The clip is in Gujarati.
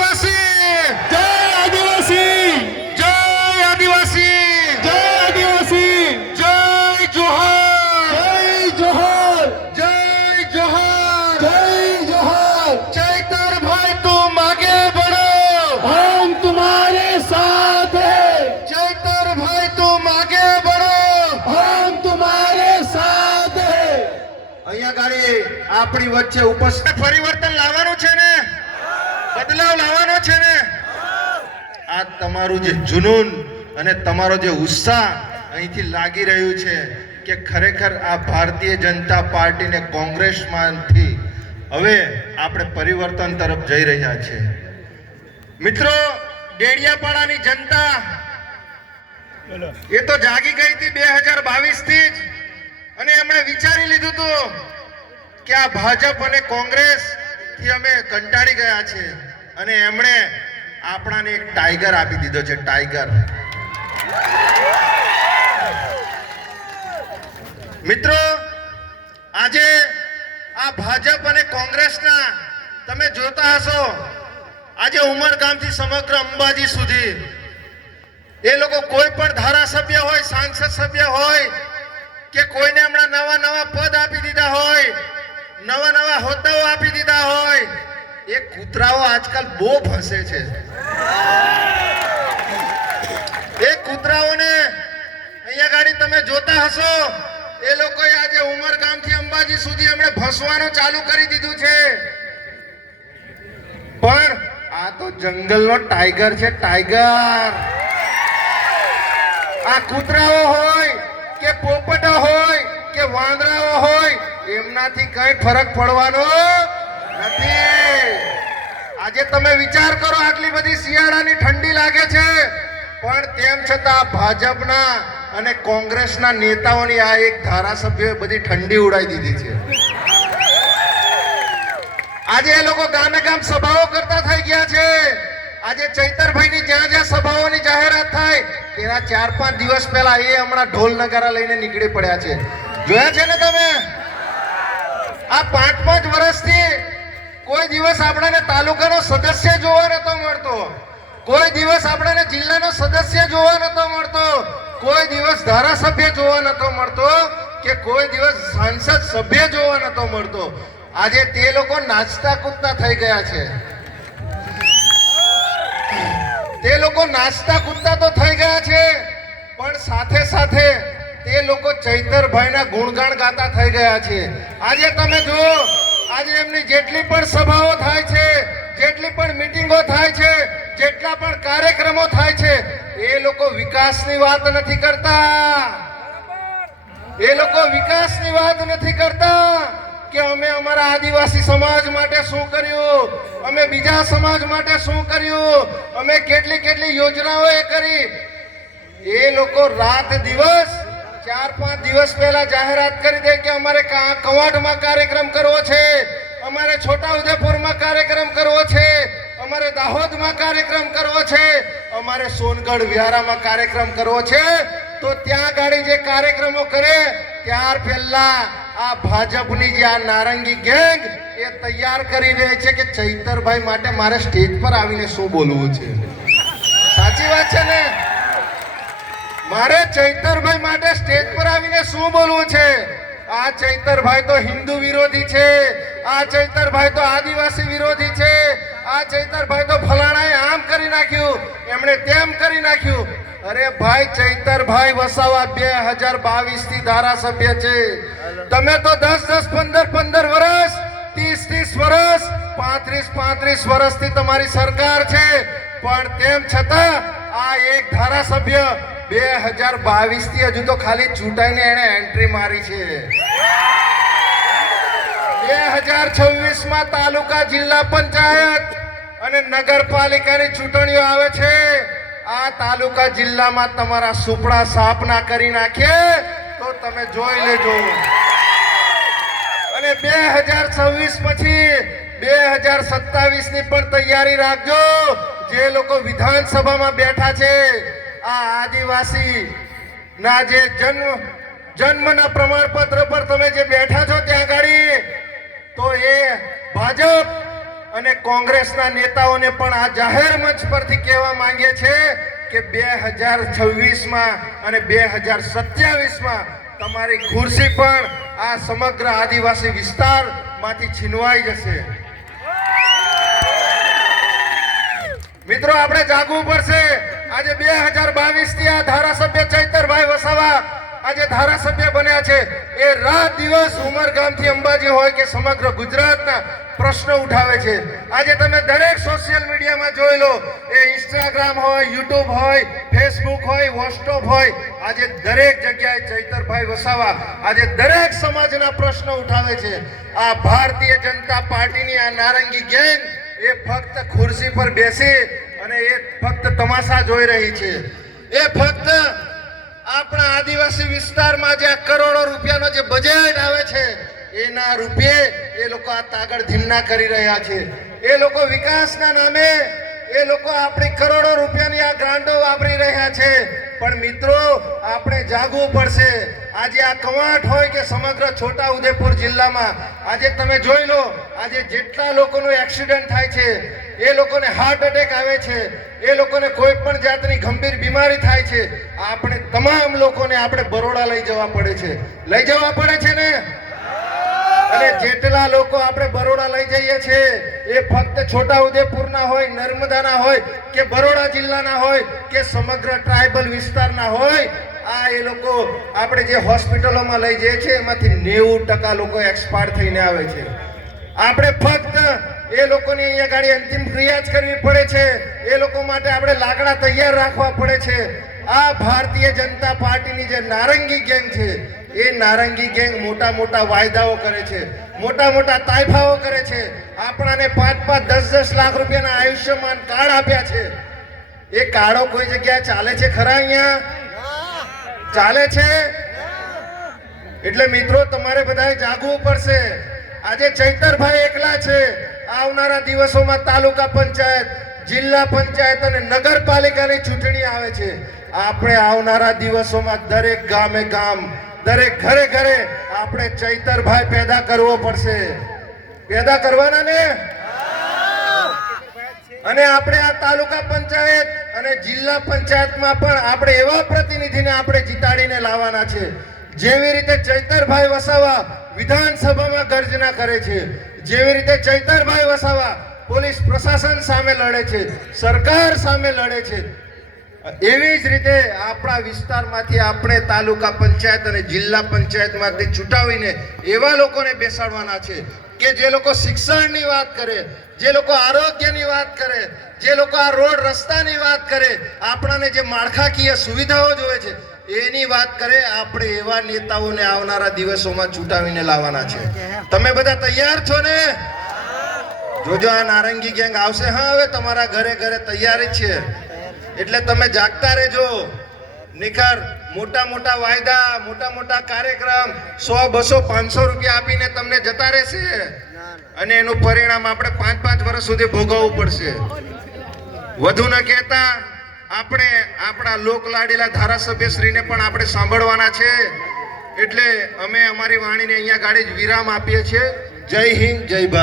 આદિવાસી, જય આદિવાસી, જય આદિવાસી, જય આદિવાસી, જય જોહર, જય જોહર, જય જોહર, જય જોહર। ચૈતરભાઈ તું આગે बढ़ो, हम तुम्हारे साथ हैं, ચૈતરભાઈ તું આગે बढ़ो। हम तुम्हारे साथ हैं। અહીંયા ગાડી આપણી વચ્ચે ઉપસ્થિત પરિવર્તન લાવવાનું છે ને, બદલાવ લાવવાનો છે ને। આ તમારું જે જુનૂન અને તમારો જે ઉત્સાહ અહીંથી લાગી રહ્યું છે કે ખરેખર આ ભારતીય જનતા પાર્ટીને કોંગ્રેસમાંથી હવે આપણે પરિવર્તન તરફ જઈ રહ્યા છે। મિત્રો, ડેડિયાપાડાની જનતા એ તો જાગી ગઈ હતી 2022 થી જ, અને એમણે વિચારી લીધું હતું કે આ ભાજપ અને કોંગ્રેસ થી અમે કંટાળી ગયા છે, અને એમણે આપણાને એક ટાઈગર આપી દીધો છે, ટાઈગર। મિત્રો, આજે આ ભાજપ અને કોંગ્રેસના તમે જોતા હશો, આજે ઉમરગામથી સમગ્ર અંબાજી સુધી એ લોકો કોઈ પણ ધારાસભ્ય હોય, સાંસદ સભ્ય હોય કે કોઈને હમણાં નવા નવા પદ આપી દીધા હોય, નવા નવા હોદ્દાઓ આપી દીધા હોય, એ કૂતરાઓ આજકાલ બહુ ફસે છે। એ કૂતરાઓને અહીંયા ગાડી તમે જોતા હશો, એ લોકોએ આજે ઉમરગામથી અંબાજી સુધી એમણે ભસવાનું ચાલુ કરી દીધું છે। પણ આ તો જંગલનો ટાઈગર છે, ટાઈગર। આ કૂતરાઓ હોય કે પોપટો હોય કે વાંદરાઓ હોય, એમનાથી કઈ ફરક પડવાનો નથી। આજે તમે વિચાર કરો, આટલી બધી શિયાળાની ઠંડી લાગે છે, પણ તેમ છતાં ભાજપના અને કોંગ્રેસના નેતાઓની આ એક ધારાસભ્યોએ બધી ઠંડી ઉડાવી દીધી છે। આજે એ લોકો ગામે ગામ સભાઓ કરતા થઈ ગયા છે। આજે ચૈતરભાઈની જ્યાં જ્યાં સભાઓની જાહેરાત થાય તેના 4-5 દિવસ પહેલા એ હમણાં ઢોલ નગારા લઈને નીકળી પડ્યા છે। જોયા છે ને તમે? આ 5-5 વર્ષથી કોઈ દિવસ આપણને તાલુકાનો સદસ્ય જોવા નતો મળતો, કોઈ દિવસ આપણને જિલ્લાનો સદસ્ય જોવા નતો મળતો, કોઈ દિવસ ધારાસભ્ય જોવા નતો મળતો કે કોઈ દિવસ સાંસદ સભ્ય જોવા નતો મળતો। આજે તે લોકો નાચતા કૂદતા થઈ ગયા છે। તે લોકો નાચતા કૂદતા તો થઈ ગયા છે, પણ સાથે સાથે તે લોકો ચૈતરભાઈના ગુણગાન ગાતા થઈ ગયા છે। આજે તમે જુઓ, આજે એમની જેટલી પણ સભાઓ થાય છે, જેટલી પણ મીટિંગો થાય છે, જેટલા પણ કાર્યક્રમો થાય છે, એ લોકો વિકાસની વાત નથી કરતા। એ લોકો વિકાસની વાત નથી કરતા કે અમે અમારા આદિવાસી સમાજ માટે શું કર્યું, અમે બીજા સમાજ માટે શું કર્યું, અમે કેટલી કેટલી યોજનાઓ એ કરી। એ લોકો રાત દિવસ 4-5 દિવસ પહેલા જાહેરાત કરી દે કે અમારે કવાંટમાં કાર્યક્રમ કરવો છે, અમારે છોટાઉદેપુરમાં કાર્યક્રમ કરવો છે, અમારે દાહોદમાં કાર્યક્રમ કરવો છે, અમારે સોનગઢ વ્યારામાં કાર્યક્રમ કરવો છે। તો ત્યાં ગાડી જે કાર્યક્રમો કરે ત્યાર પહેલા આ ભાજપની જે આ નારંગી ગેંગ એ તૈયાર કરી રહી છે કે ચૈતરભાઈ માટે મારે સ્ટેજ પર આવીને શું બોલવું છે। સાચી વાત છે ને? મારે ચૈતરભાઈ માટે સ્ટેજ પર આવીને શું બોલવું છે? આ ચૈતરભાઈ તો હિન્દુ વિરોધી છે, આ ચૈતરભાઈ તો આદિવાસી વિરોધી છે, આ ચૈતરભાઈ તો ફલાણાએ આમ કરી નાખ્યું, એમણે તેમ કરી નાખ્યું। અરે ભાઈ, ચૈતરભાઈ વસાવા 2022 થી ધારાસભ્ય છે। તમે તો 10-10, 15-15 વર્ષ, 30-30 વર્ષ, 35-35 વર્ષથી તમારી સરકાર છે, પણ તેમ છતાં આ એક ધારાસભ્ય 2022 થી હજુ તો ખાલી ચૂંટાઈને એને એન્ટ્રી મારી છે। 2026 માં તાલુકા, જિલ્લા પંચાયત અને નગરપાલિકાની ચૂંટણીઓ આવે છે। આ તાલુકા જિલ્લામાં તમારા સુપડા સાફ ના કરી નાખે તો તમે જોઈ લેજો। અને 2026 પછી 2027 ની પણ તૈયારી રાખજો। જે લોકો વિધાનસભામાં બેઠા છે, આ આદિવાસી ના જે જન્મના પ્રમાણપત્ર પર તમે જે બેઠા છો ત્યાં ગાડી, તો એ ભાજપ અને કોંગ્રેસના નેતાઓને પણ આ જાહેર મંચ પરથી કહેવા માંગે છે કે 2026માં અને 2027માં તમારી ખુરશી પણ આ સમગ્ર આદિવાસી વિસ્તારમાંથી છીનવાઈ જશે. મિત્રો, આપણે જાગવું પડશે. આજે 2022 થી આ ધારાસભ્ય ચૈતરભાઈ વસાવા આજે ધારાસભ્ય બન્યા છે. એ રાત દિવસ ઉમરગામથી અંબાજી હોય કે સમગ્ર ગુજરાતના પ્રશ્નો ઉઠાવે છે. આજે તમે દરેક સોશિયલ મીડિયામાં જોઈ લો, એ ઇન્સ્ટાગ્રામ હોય, યુટ્યુબ હોય, ફેસબુક હોય, વોટ્સઅપ હોય, આજે દરેક જગ્યાએ ચૈતરભાઈ વસાવા આજે દરેક સમાજના પ્રશ્નો ઉઠાવે છે. આ ભારતીય જનતા પાર્ટીની આ નારંગી ગેંગ એ ફક્ત ખુરશી પર બેસી અને એ ફક્ત તમાશા જોઈ રહી છે. એ ફક્ત આપણા આદિવાસી વિસ્તારમાં જે કરોડો રૂપિયાનો જે બજેટ આવે છે એના રૂપિયે એ લોકો આ તાગડ ધીમના કરી રહ્યા છે. એ લોકો વિકાસના નામે એ લોકો આપણી કરોડો રૂપિયાની આ ગ્રાન્ટો વાપરી રહ્યા છે. પણ મિત્રો, આપણે જાગવું પડશે. આજે આ કવાંટ હોય કે સમગ્ર છોટા ઉદેપુર જિલ્લામાં આજે તમે જોઈ લો, આજે જેટલા લોકોનું એક્સિડન્ટ થાય છે, એ લોકોને હાર્ટ એટેક આવે છે, એ લોકોને કોઈ પણ જાતની ગંભીર બીમારી થાય છે, આપણે તમામ લોકોને આપણે બરોડા લઈ જવા પડે છે. લઈ જવા પડે છે ને? અને જેટલા લોકો આપણે બરોડા લઈ જઈએ છીએ એ ફક્ત છોટા ઉદેપુરના હોય, નર્મદાના હોય કે બરોડા જિલ્લાના હોય કે સમગ્ર ટ્રાઇબલ વિસ્તારના હોય. આ એ લોકો આપણે જે હોસ્પિટલોમાં લઈ જઈએ છીએ એમાંથી 90% લોકો એક્સપાયર થઈને આવે છે. આપણે ફક્ત એ લોકોની અહીંયા ગાડી અંતિમ ક્રિયા જ કરવી પડે છે. એ લોકો માટે આપણે લાકડા તૈયાર રાખવા પડે છે. આ ભારતીય જનતા પાર્ટીની જે નારંગી ગેંગ છે એ નારંગી ગેંગ મોટા મોટા વાયદાઓ કરે છે, મોટા મોટા તાઇફાઓ કરે છે. આપણાને 5-5, 10-10 લાખ રૂપિયાના આયુષ્યમાન કાર્ડ આપ્યા છે. એ કાર્ડો કોઈ જગ્યાએ ચાલે છે ખરા? અહીંયા ચાલે છે? એટલે મિત્રો, તમારે બધાએ જાગવું પડશે. આજે ચૈતરભાઈ એકલા છે. આવનારા દિવસોમાં તાલુકા પંચાયત, જિલ્લા પંચાયત અને નગરપાલિકાની ચૂંટણી આવે છે. આપણે આવનારા દિવસોમાં દરેક ગામે ગામ, દરેક ઘરે ઘરે આપણે ચૈતરભાઈ પેદા કરવો પડશે. પેદા કરવાના ને? અને આપણે આ તાલુકા પંચાયત અને જિલ્લા પંચાયતમાં પણ આપણે એવા પ્રતિનિધિને આપણે જીતાડીને લાવવાના છે. જેવી રીતે ચૈતરભાઈ વસાવા વિધાનસભામાં ગર્જના કરે છે, જેવી રીતે ચૈતરભાઈ વસાવા પોલીસ પ્રશાસન સામે લડે છે, સરકાર સામે લડે છે, એવી જ રીતે આપણા વિસ્તારમાંથી આપણે તાલુકા પંચાયત અને જિલ્લા પંચાયતમાંથી ચૂંટાવીને એવા લોકોને બેસાડવાના છે કે જે લોકો શિક્ષણની વાત કરે, જે લોકો આરોગ્યની વાત કરે, જે લોકો આ રોડ રસ્તાની વાત કરે, આપણાને જે માળખાકીય સુવિધાઓ જોઈએ છે એની વાત કરે. આપણે એવા નેતાઓને આવનારા દિવસોમાં ચૂંટાવીને લાવવાના છે. તમે બધા તૈયાર છો ને? જોજો, આ નારંગી ગેંગ આવશે. હા, હવે તમારા ઘરે ઘરે તૈયારી છે. એટલે તમે જાગતા રહેજો. નિખર મોટા મોટા વાયદા, મોટા મોટા કાર્યક્રમ 100, 200, 500 રૂપિયા આપીને તમને જતા રહેશે અને એનું પરિણામ આપણે 5-5 વર્ષ સુધી ભોગવવું પડશે. વધુ ન કહેતા આપણે આપણા લોકલાડીલા ધારાસભ્યશ્રીને પણ આપણે સાંભળવાના છે. એટલે અમે અમારી વાણીને અહીંયા ગાડી જ વિરામ આપીએ છીએ. જય હિન્દ, જય ભારત.